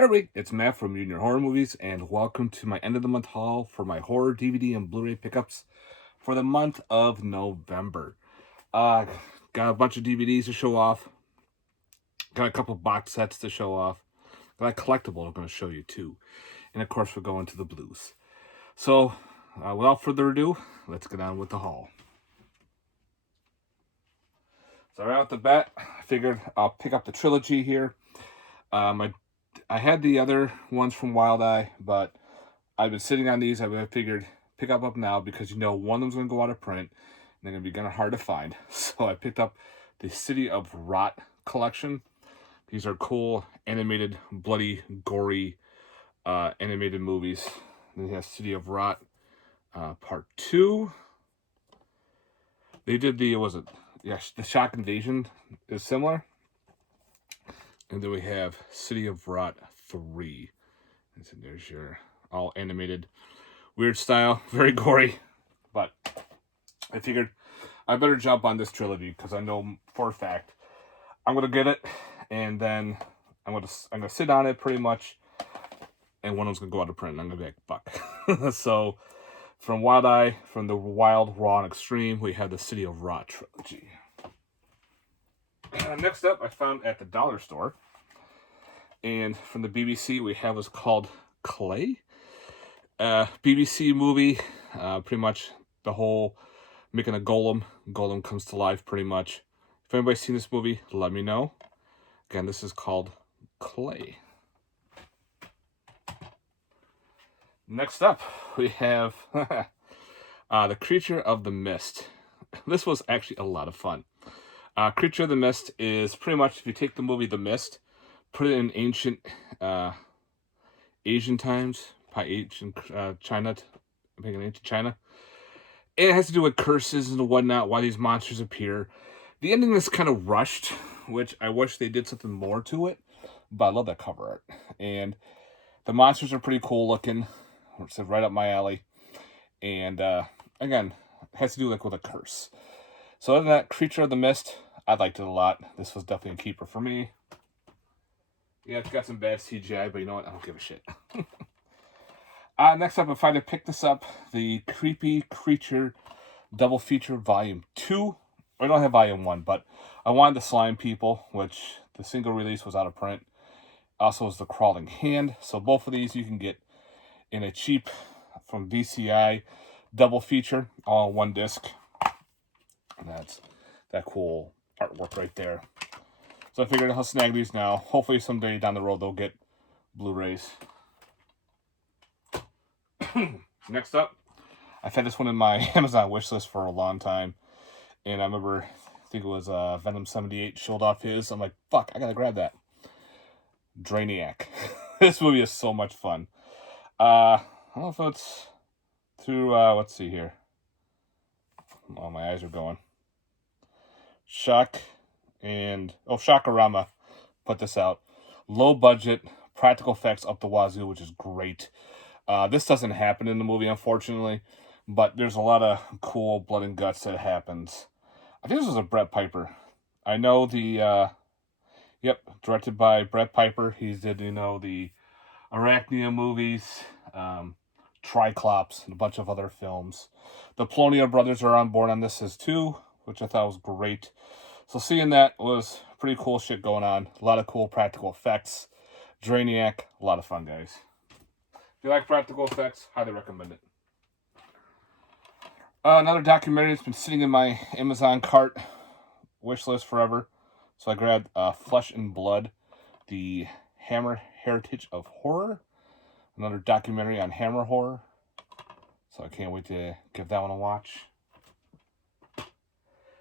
Hey everybody, it's Matt from Unearthed Horror Movies, and welcome to my end of the month haul for my horror DVD and Blu-ray pickups for the month of November. Got a bunch of DVDs to show off, got a couple box sets to show off, got a collectible I'm going to show you too, and of course we're going to the blues. So, without further ado, let's get on with the haul. So right off the bat, I figured I'll pick up the trilogy here. I had the other ones from Wild Eye, but I've been sitting on these. I figured pick up now because one of them's going to go out of print and they're going to be kind of hard to find. So I picked up the City of Rot collection. These are cool animated, bloody, gory animated movies. Then you have City of Rot Part 2. They did the Shock Invasion is similar. And then we have City of Rot 3. And so there's your all animated, weird style, very gory. But I figured I better jump on this trilogy because I know for a fact I'm gonna get it, and then I'm gonna sit on it pretty much, and one of them's gonna go out of print. And I'm gonna be like, fuck. So from Wild Eye, from the Wild, Raw, and Extreme, we have the City of Rot trilogy. Next up, I found at the dollar store, and from the BBC, we have what's called Clay. BBC movie, pretty much the whole making a golem. Golem comes to life, pretty much. If anybody's seen this movie, let me know. Again, this is called Clay. Next up, we have The Creature of the Mist. This was actually a lot of fun. Creature of the Mist is pretty much, if you take the movie The Mist, put it in ancient Asian times, probably ancient China, I think in ancient China. And it has to do with curses and whatnot, why these monsters appear. The ending is kind of rushed, which I wish they did something more to it, but I love that cover art. And the monsters are pretty cool looking. It's right up my alley. And again, it has to do with a curse. So other than that, Creature of the Mist, I liked it a lot. This was definitely a keeper for me. Yeah, it's got some bad CGI, but you know what? I don't give a shit. Next up, if I had to pick this up, the Creepy Creature Double Feature Volume 2. I don't have Volume 1, but I wanted the Slime People, which the single release was out of print. Also was the Crawling Hand. So both of these you can get in a cheap, from DCI, double feature, all one disc. And that's that cool artwork right there. So I figured I'll snag these now. Hopefully someday down the road they'll get Blu-rays. Next up, I've had this one in my Amazon wish list for a long time. And I remember, I think it was Venom 78 showed off his. I'm like, fuck, I gotta grab that. Drainiac. This movie is so much fun. I don't know if it's through, let's see here. Oh, my eyes are going. Shockorama put this out. Low budget, practical effects up the wazoo, which is great. This doesn't happen in the movie, unfortunately, but there's a lot of cool blood and guts that happens. I think this was a Brett Piper. I know the, directed by Brett Piper. He did, the Arachnia movies, Triclops, and a bunch of other films. The Polonia brothers are on board on this as too, which I thought was great. So seeing that was pretty cool shit going on. A lot of cool practical effects. Drainiac, a lot of fun, guys. If you like practical effects, highly recommend it. Another documentary that's been sitting in my Amazon cart wish list forever. So I grabbed Flesh and Blood, the Hammer Heritage of Horror. Another documentary on Hammer horror. So I can't wait to give that one a watch.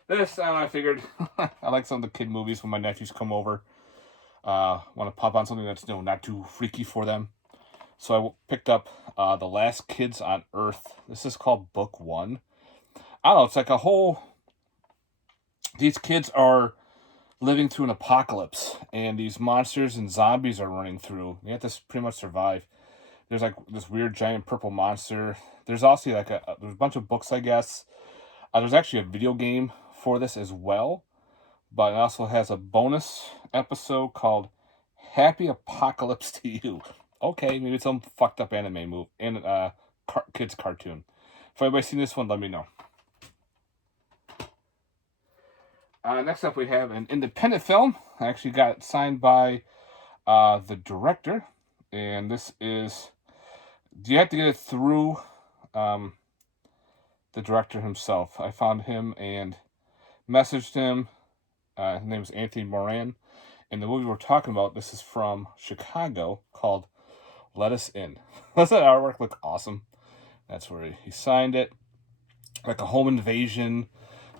This time I figured I like some of the kid movies when my nephews come over. Want to pop on something that's not too freaky for them. So I picked up The Last Kids on Earth. This is called Book 1. I don't know, it's like a whole... These kids are living through an apocalypse, and these monsters and zombies are running through. You have to pretty much survive. There's like this weird giant purple monster. There's also like there's a bunch of books, I guess. There's actually a video game for this as well, but it also has a bonus episode called Happy Apocalypse to You. Okay, maybe it's some fucked up anime move and kids cartoon. If anybody's seen this one, let me know. Next up, we have an independent film. I actually got it signed by the director, and this is. You have to get it through the director himself. I found him and messaged him. His name is Anthony Moran. And the movie we're talking about, this is from Chicago, called Let Us In. Doesn't that artwork look awesome? That's where he signed it. Like a home invasion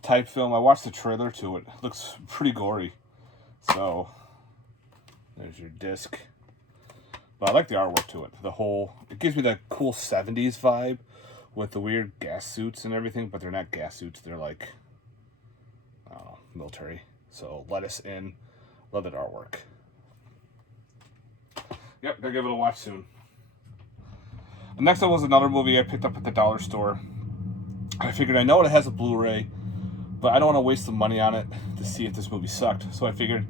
type film. I watched the trailer to it. It looks pretty gory. So, there's your disc. But I like the artwork to it. It gives me that cool 70s vibe with the weird gas suits and everything. But they're not gas suits. They're like, I don't know, military. So, Let Us In. Love that artwork. Yep, gotta give it a watch soon. And next up was another movie I picked up at the dollar store. I figured I know it has a Blu-ray, but I don't want to waste the money on it to see if this movie sucked. So I figured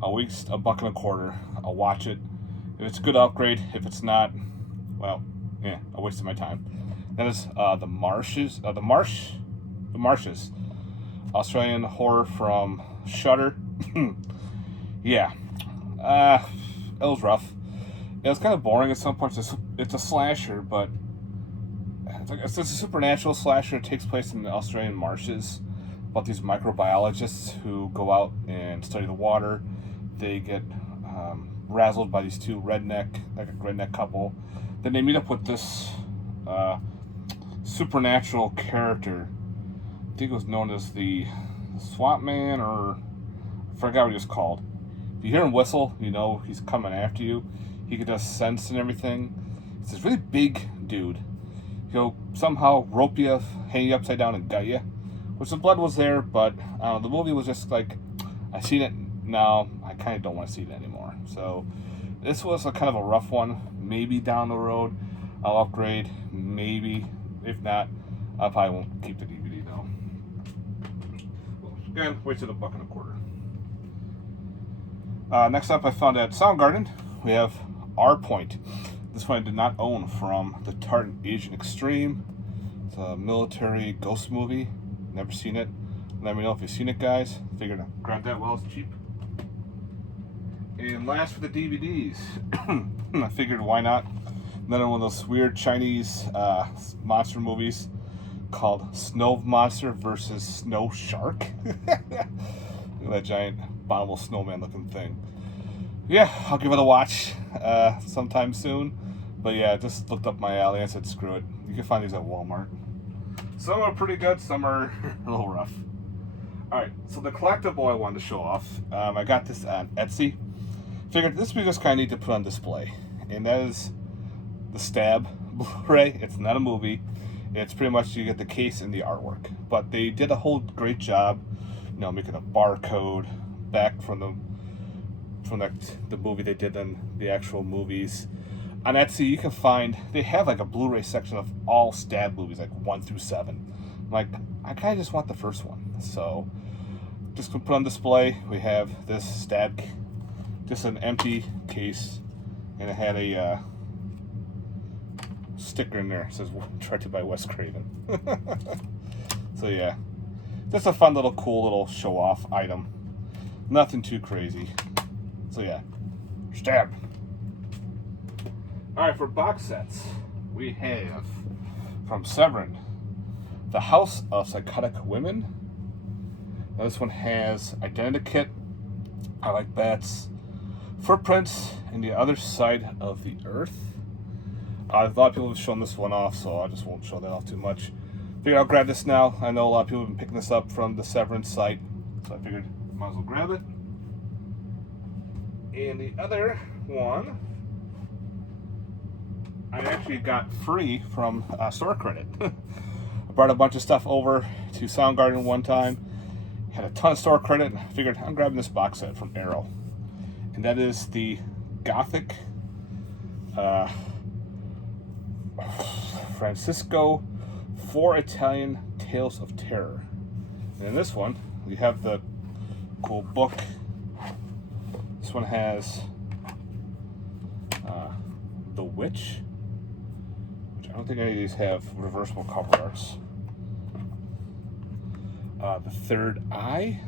I'll waste $1.25. I'll watch it. If it's a good upgrade, if it's not, well, yeah, I wasted my time. That is The Marshes. The Marshes. Australian horror from Shudder. Yeah, it was rough. It was kind of boring at some points. It's a slasher, but it's a supernatural slasher. It takes place in the Australian marshes about these microbiologists who go out and study the water. They get razzled by these two redneck couple. Then they meet up with this supernatural character. I think it was known as the Swamp Man, or I forgot what he was called. If you hear him whistle, you know he's coming after you. He can just sense and everything. It's this really big dude. He'll somehow rope you, hang you upside down, and gut you. Which the blood was there, but the movie was just like, I've seen it now. I kind of don't want to see it anymore. So this was a kind of a rough one. Maybe down the road I'll upgrade. Maybe. If not, I probably won't keep the DVD though. Again, wasted $1.25. Next up, I found at Soundgarden, we have R Point. This one I did not own, from the Tartan Asian Extreme. It's a military ghost movie. Never seen it. Let me know if you've seen it, guys. Figured I'd grab that while it's cheap. And last for the DVDs, I figured why not? Another one of those weird Chinese monster movies called Snow Monster versus Snow Shark. Look at that giant abominable snowman looking thing. Yeah, I'll give it a watch sometime soon. But yeah, just looked up my alley. I said, screw it. You can find these at Walmart. Some are pretty good, some are a little rough. Alright, so the collectible I wanted to show off. I got this on Etsy. Figured this we just kind of need to put on display. And that is the Stab Blu-ray. It's not a movie. It's pretty much you get the case and the artwork. But they did a whole great job, you know, making a barcode back from the movie they did in the actual movies. On Etsy, you can find, they have like a Blu-ray section of all Stab movies, like 1 through 7. Like, I kind of just want the first one. So, just gonna put on display. We have this Stab, just an empty case, and it had a sticker in there. It says, directed by Wes Craven. So yeah, just a fun little, cool little show-off item. Nothing too crazy. So yeah, Stab. Alright, for box sets, we have from Severin, The House of Psychotic Women. Now this one has Identity Kit, I Like Bats, Footprints, and The Other Side of the Earth. A lot of people have shown this one off, so I just won't show that off too much. Figured I'll grab this now. I know a lot of people have been picking this up from the Severin site, so I figured I might as well grab it. And the other one, I actually got free from store credit. I brought a bunch of stuff over to Soundgarden one time. Had a ton of store credit. I figured I'm grabbing this box set from Arrow. And that is the Gothic Francisco 4 Italian Tales of Terror. And in this one, we have the cool book. This one has The Witch, which I don't think any of these have reversible cover arts. The Third Eye.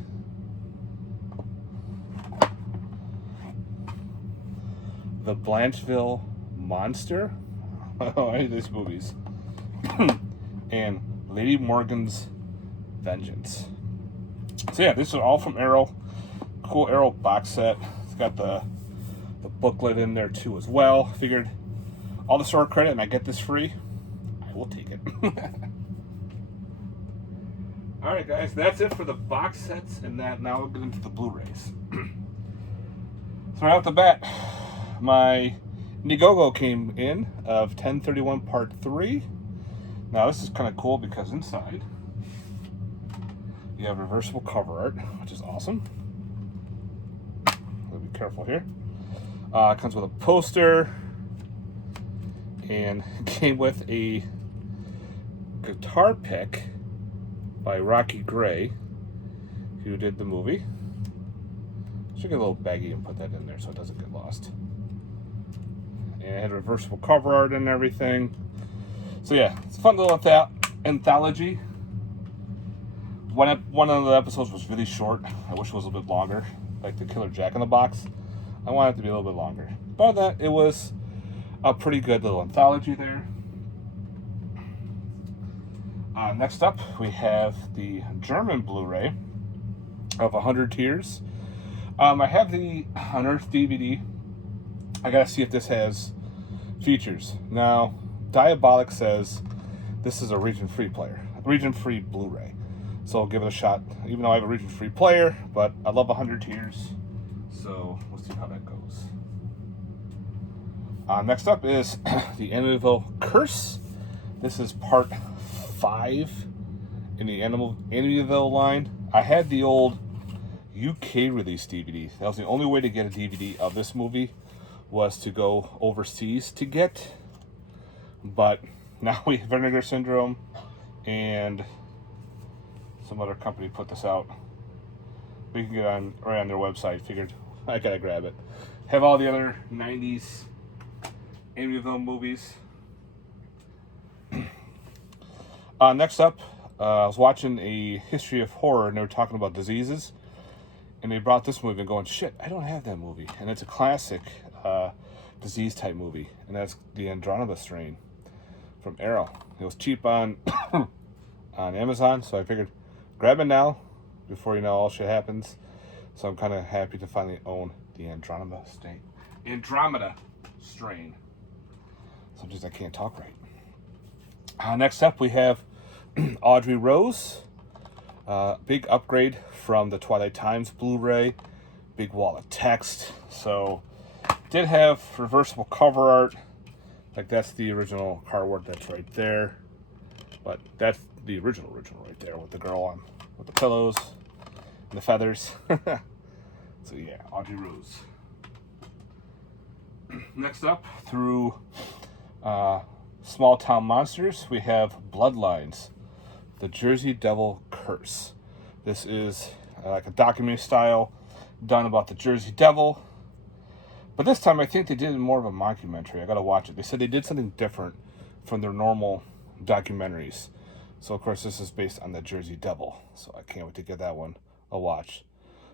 The Blancheville Monster. Oh, I hate these movies. And Lady Morgan's Vengeance. So yeah, this is all from Arrow. Cool Arrow box set. It's got the booklet in there too as well. Figured all the store credit and I get this free, I will take it. Alright guys, that's it for the box sets and that. Now we'll get into the Blu-rays. So right off the bat, my Indiegogo came in of 1031 Part 3. Now this is kind of cool because inside you have reversible cover art, which is awesome. I'll be careful here. It comes with a poster and came with a guitar pick by Rocky Gray, who did the movie. Should get a little baggie and put that in there so it doesn't get lost. And it had reversible cover art and everything. So yeah, it's a fun little anthology. One of the episodes was really short. I wish it was a little bit longer, like the Killer Jack in the Box. I wanted it to be a little bit longer. But that it was a pretty good little anthology there. Next up, we have the German Blu-ray of 100 Tears. I have the Unearthed DVD. I gotta see if this has features. Now, Diabolic says this is a region-free region-free Blu-ray. So I'll give it a shot, even though I have a region-free player, but I love 100 Tears. So we'll see how that goes. Next up is the Amityville Curse. This is part 5 in the Amityville line. I had the old UK release DVD. That was the only way to get a DVD of this movie, was to go overseas to get. But now we have Vinegar Syndrome and some other company put this out. We can get on right on their website. Figured I gotta grab it. Have all the other 90s Amityville movies. Next up, I was watching a history of horror and they were talking about diseases. And they brought this movie and going, shit, I don't have that movie. And it's a classic disease type movie. And that's the Andromeda Strain from Arrow. It was cheap on on Amazon, so I figured grab it now before all shit happens. So I'm kind of happy to finally own the Andromeda Strain. So just I can't talk right. Next up we have Audrey Rose. Big upgrade from the Twilight Times Blu-ray. Big wall of text. So did have reversible cover art. Like that's the original cardboard that's right there. But that's the original right there with the girl on with the pillows and the feathers. So yeah, Audrey Rose. Next up, through Small Town Monsters, we have Bloodlines, the Jersey Devil Curse. This is like a documentary style done about the Jersey Devil. But this time I think they did more of a mockumentary. I gotta watch it. They said they did something different from their normal documentaries. So of course this is based on the Jersey Devil. So I can't wait to get that one a watch.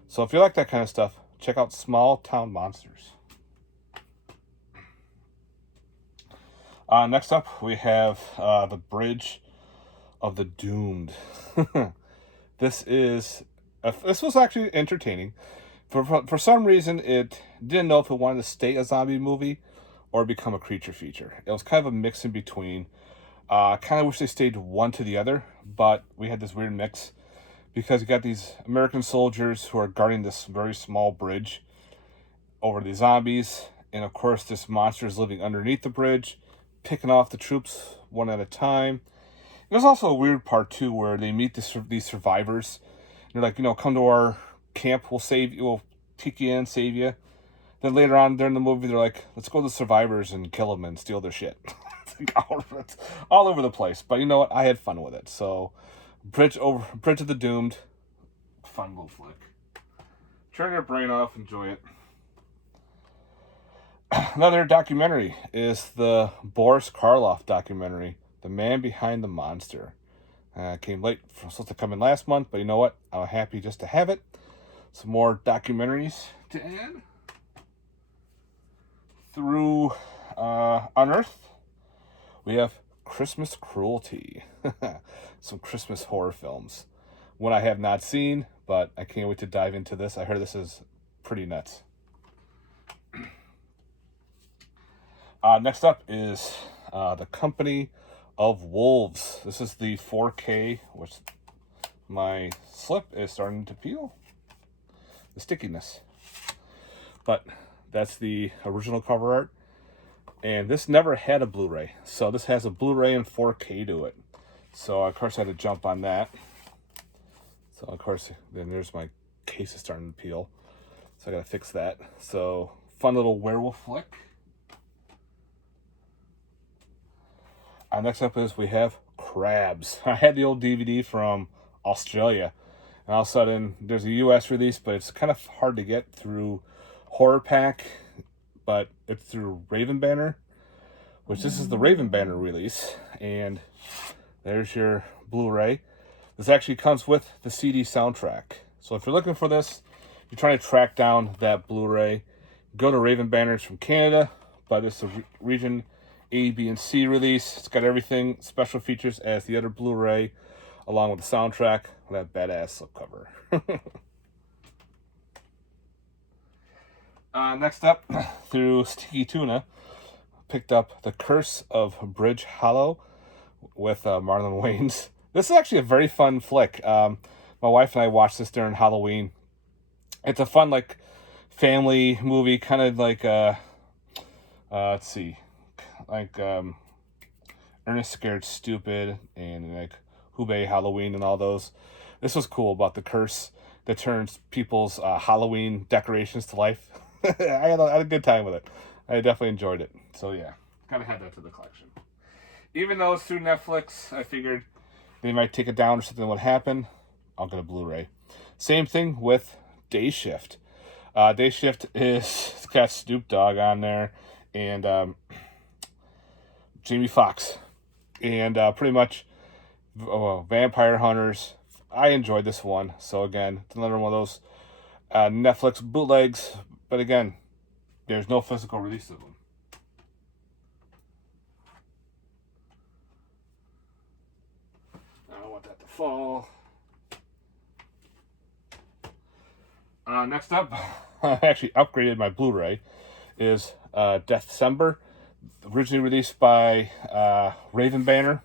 So if you like that kind of stuff, check out Small Town Monsters. Next up we have The Bridge of the Doomed. This was actually entertaining. For some reason, it didn't know if it wanted to stay a zombie movie or become a creature feature. It was kind of a mix in between. Kind of wish they stayed one to the other, but we had this weird mix because you got these American soldiers who are guarding this very small bridge over the zombies, and of course this monster is living underneath the bridge, picking off the troops one at a time. There's also a weird part too where they meet these survivors. They're like, come to our camp, we'll save you, we'll take you in, save you. Then later on during the movie, they're like, let's go to the survivors and kill them and steal their shit. It's all over the place. But you know what? I had fun with it. So, Bridge of the Doomed, fun little flick. Turn your brain off, enjoy it. Another documentary is the Boris Karloff documentary, The Man Behind the Monster. Came late, supposed to come in last month, but you know what? I'm happy just to have it. Some more documentaries to add. Through Unearthed, we have Christmas Cruelty. Some Christmas horror films. One I have not seen, but I can't wait to dive into this. I heard this is pretty nuts. Next up is The Company of Wolves. This is the 4K, which my slip is starting to peel. The stickiness. But that's the original cover art. And this never had a Blu-ray. So this has a Blu-ray and 4K to it. So of course I had to jump on that. So of course, then there's my case is starting to peel. So I gotta fix that. So fun little werewolf flick. Next up is we have Crabs. I had the old DVD from Australia. And all of a sudden, there's a US release, but it's kind of hard to get through Horror Pack. But it's through Raven Banner, which this is the Raven Banner release. And there's your Blu-ray. This actually comes with the CD soundtrack. So if you're looking for this, you're trying to track down that Blu-ray, go to Raven Banner. It's from Canada, but it's a region A, B, and C release. It's got everything, special features as the other Blu-ray, along with the soundtrack, with that badass slipcover. Next up, through Sticky Tuna, picked up The Curse of Bridge Hollow with Marlon Wayans. This is actually a very fun flick. My wife and I watched this during Halloween. It's a fun, like, family movie, kind of like, let's see, like Ernest Scared Stupid and like Hubei Halloween and all those. This was cool about the curse that turns people's Halloween decorations to life. I had a good time with it. I definitely enjoyed it. So yeah, gotta add that to the collection. Even though it's through Netflix, I figured they might take it down or something would happen. I'll get a Blu-ray. Same thing with Day Shift. Day Shift it's got Snoop Dogg on there and Jamie Foxx. And pretty much vampire hunters. I enjoyed this one. So again, it's another one of those Netflix bootlegs. But again, there's no physical release of them. I don't want that to fall. Next up, I actually upgraded my Blu-ray, is Deathcember, originally released by Raven Banner.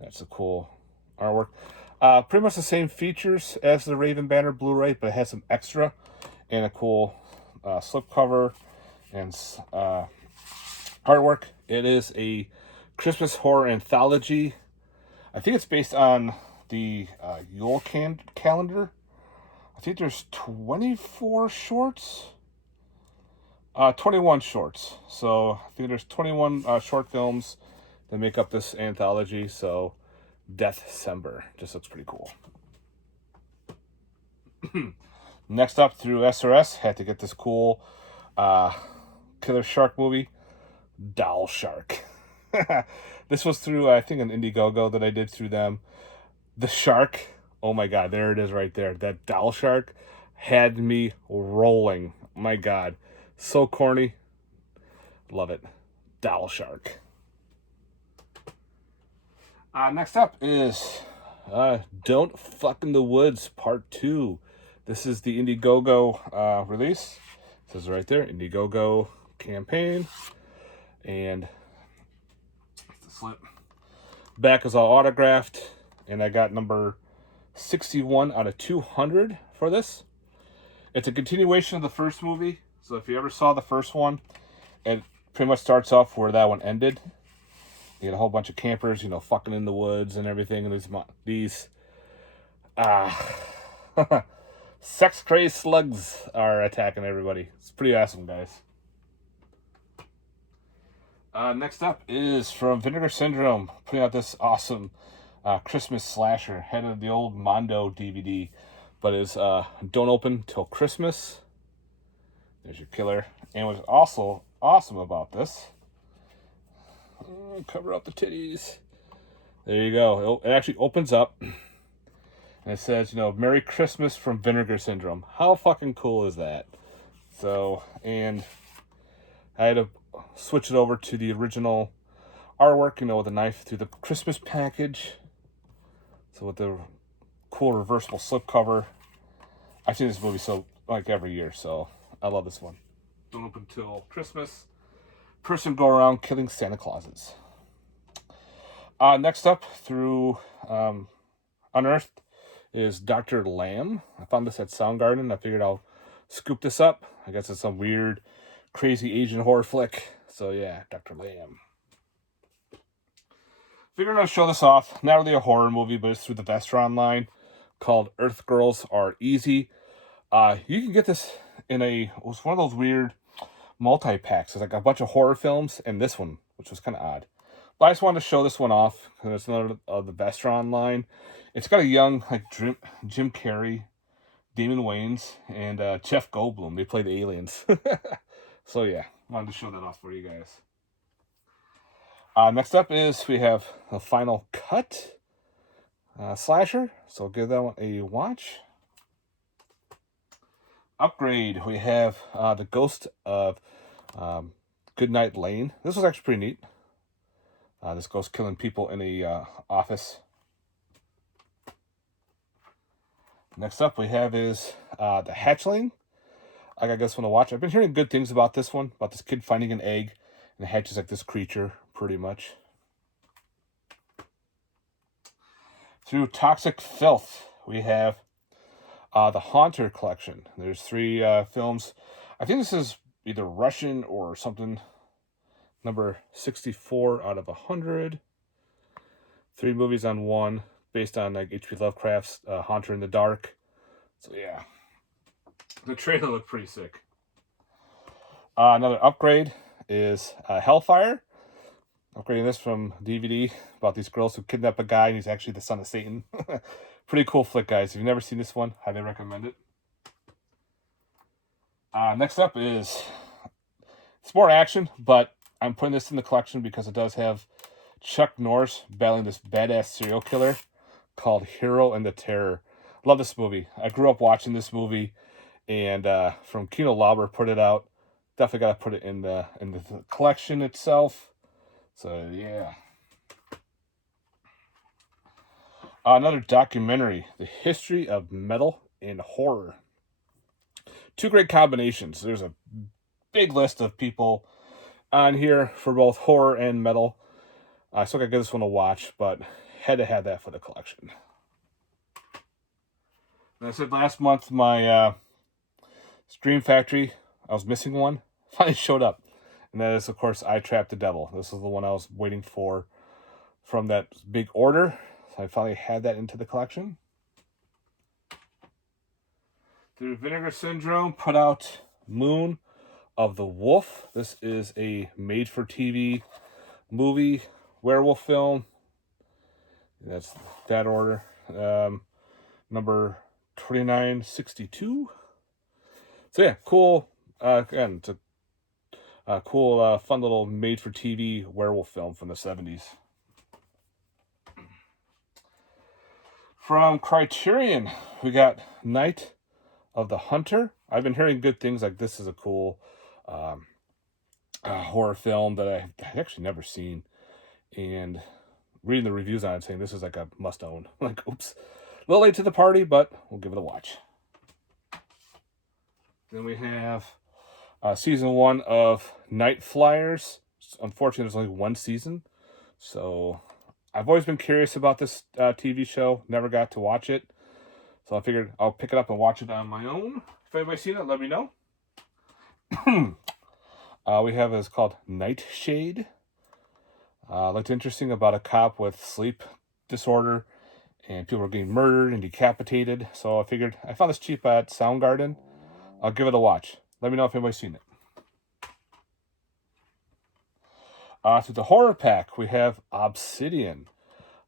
That's a cool artwork. Pretty much the same features as the Raven Banner Blu-ray, but it has some extra and a cool slipcover and artwork. It is a Christmas horror anthology. I think it's based on the Yule calendar. I think there's 24 shorts. 21 shorts. So I think there's 21 short films that make up this anthology. So Deathcember just looks pretty cool. Next up, through SRS, had to get this cool killer shark movie, Doll Shark. This was through, I think, an Indiegogo that I did through them. The shark, oh my god, there it is right there. That doll shark had me rolling. My god, so corny. Love it. Doll Shark. Next up is Don't Fuck in the Woods Part 2. This is the Indiegogo release. It says right there, Indiegogo campaign. And the slip. Back is all autographed. And I got number 61 out of 200 for this. It's a continuation of the first movie. So if you ever saw the first one, it pretty much starts off where that one ended. You get a whole bunch of campers, you know, fucking in the woods and everything. And these sex crazed slugs are attacking everybody. It's pretty awesome, guys. Next up is from Vinegar Syndrome, putting out this awesome Christmas slasher, head of the old Mondo DVD, but is Don't Open Till Christmas. There's your killer. And was also awesome about this. Cover up the titties. There you go. It actually opens up. And it says, you know, Merry Christmas from Vinegar Syndrome. How fucking cool is that? So, and I had to switch it over to the original artwork, you know, with a knife through the Christmas package. So with the cool reversible slipcover. I've seen this movie like every year, so I love this one. Don't open until Christmas. Person go around killing Santa Clauses. Next up, through Unearthed, is Dr. Lamb. I found this at Soundgarden. I figured I'll scoop this up. I guess it's some weird, crazy Asian horror flick. So yeah, Dr. Lamb. Figured I'd show this off. Not really a horror movie, but it's through the Vestron line called Earth Girls Are Easy. You can get this in it was one of those weird multi-packs. It's like a bunch of horror films and this one, which was kind of odd. But I just wanted to show this one off because it's another of the Vestron line. It's got a young like Jim Carrey, Damon Wayans, and Jeff Goldblum. They play the aliens. So yeah, wanted to show that off for you guys. Next up is we have the Final Cut slasher. So give that one a watch. Upgrade. We have the Ghost of Goodnight Lane. This was actually pretty neat. This ghost killing people in a office. Next up we have is the Hatchling. I got this one to watch. I've been hearing good things about this one, about this kid finding an egg and it hatches like this creature, pretty much. Through Toxic Filth, we have the Haunter collection. There's 3 films. I think this is either Russian or something. Number 64 out of 100. 3 movies on 1, based on like H.P. Lovecraft's Haunter in the Dark. So yeah, the trailer looked pretty sick. Another upgrade is Hellfire. Upgrading this from DVD about these girls who kidnap a guy and he's actually the son of Satan. Pretty cool flick, guys. If you've never seen this one, highly recommend it. Next up is, it's more action, but I'm putting this in the collection because it does have Chuck Norris battling this badass serial killer called Hero and the Terror. Love this movie. I grew up watching this movie, and from Kino Lauber put it out. Definitely got to put it in the collection itself. So yeah. Another documentary, The History of Metal and Horror. 2 great combinations. There's a big list of people on here for both horror and metal. I still got to give this one a watch, but had to have that for the collection. And I said last month, my Stream Factory, I was missing one. Finally showed up. And that is, of course, I Trapped the Devil. This is the one I was waiting for from that big order. So I finally had that into the collection. Through Vinegar Syndrome, put out Moon of the Wolf. This is a made-for-TV movie, werewolf film. That's that order. Number 2962. So yeah, cool. Again, it's a cool, fun little made-for-TV werewolf film from the 70s. From Criterion, we got Night of the Hunter. I've been hearing good things, like this is a cool horror film that I've actually never seen. And reading the reviews on it saying this is like a must-own. Like, oops. A little late to the party, but we'll give it a watch. Then we have season 1 of Night Flyers. Unfortunately, there's only 1 season. So I've always been curious about this TV show. Never got to watch it. So I figured I'll pick it up and watch it on my own. If anybody's seen it, let me know. We have it's called Nightshade. Looked interesting, about a cop with sleep disorder. And people are getting murdered and decapitated. So I figured, I found this cheap at Soundgarden. I'll give it a watch. Let me know if anybody's seen it. Through the horror pack, we have Obsidian.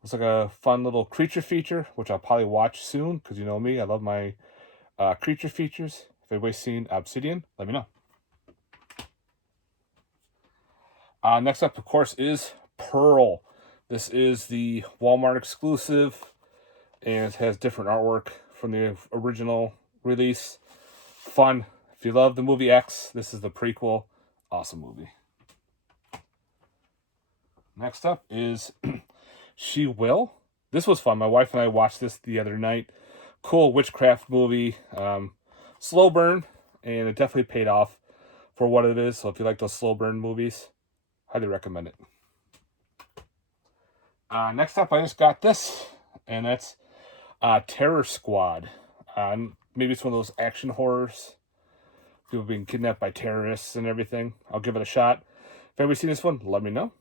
Looks like a fun little creature feature, which I'll probably watch soon, because you know me, I love my creature features. If anybody's seen Obsidian, let me know. Next up, of course, is Pearl. This is the Walmart exclusive, and it has different artwork from the original release. Fun. If you love the movie X, this is the prequel. Awesome movie. Next up is She Will. This was fun. My wife and I watched this the other night. Cool witchcraft movie. Slow burn, and it definitely paid off for what it is. So if you like those slow burn movies, highly recommend it. Next up, I just got this, and that's Terror Squad. Maybe it's one of those action horrors. People being kidnapped by terrorists and everything. I'll give it a shot. If anybody's seen this one, let me know.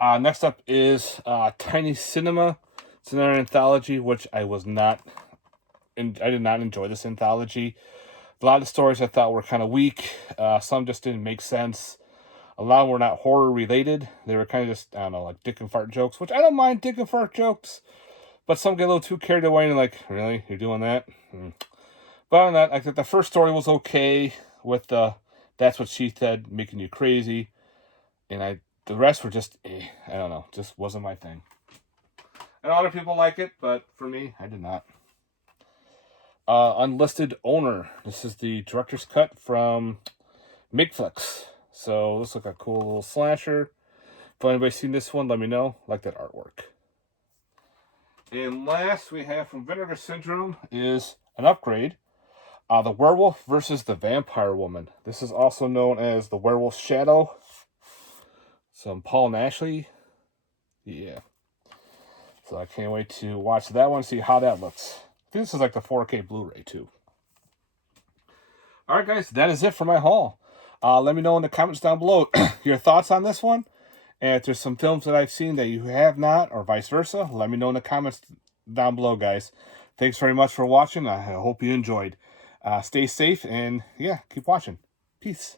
Next up is Tiny Cinema. It's another anthology, which I did not enjoy this anthology. A lot of the stories I thought were kind of weak. Some just didn't make sense. A lot of them were not horror related. They were kind of just, I don't know, like dick and fart jokes, which I don't mind dick and fart jokes. But some get a little too carried away and like, really? You're doing that? But on that, I think the first story was okay with the That's What She Said, making you crazy. And the rest were just, I don't know, just wasn't my thing. And other people like it, but for me, I did not. Unlisted Owner. This is the director's cut from Migflix. So this looks like a cool little slasher. If anybody's seen this one, let me know. Like that artwork. And last we have from Vinegar Syndrome is an upgrade. The Werewolf versus the Vampire Woman. This is also known as the Werewolf Shadow. Some Paul and Ashley. Yeah. So I can't wait to watch that one, see how that looks. I think this is like the 4K Blu-ray too. Alright guys, that is it for my haul. Let me know in the comments down below your thoughts on this one. And if there's some films that I've seen that you have not, or vice versa, let me know in the comments down below, guys. Thanks very much for watching. I hope you enjoyed. Stay safe and, yeah, keep watching. Peace.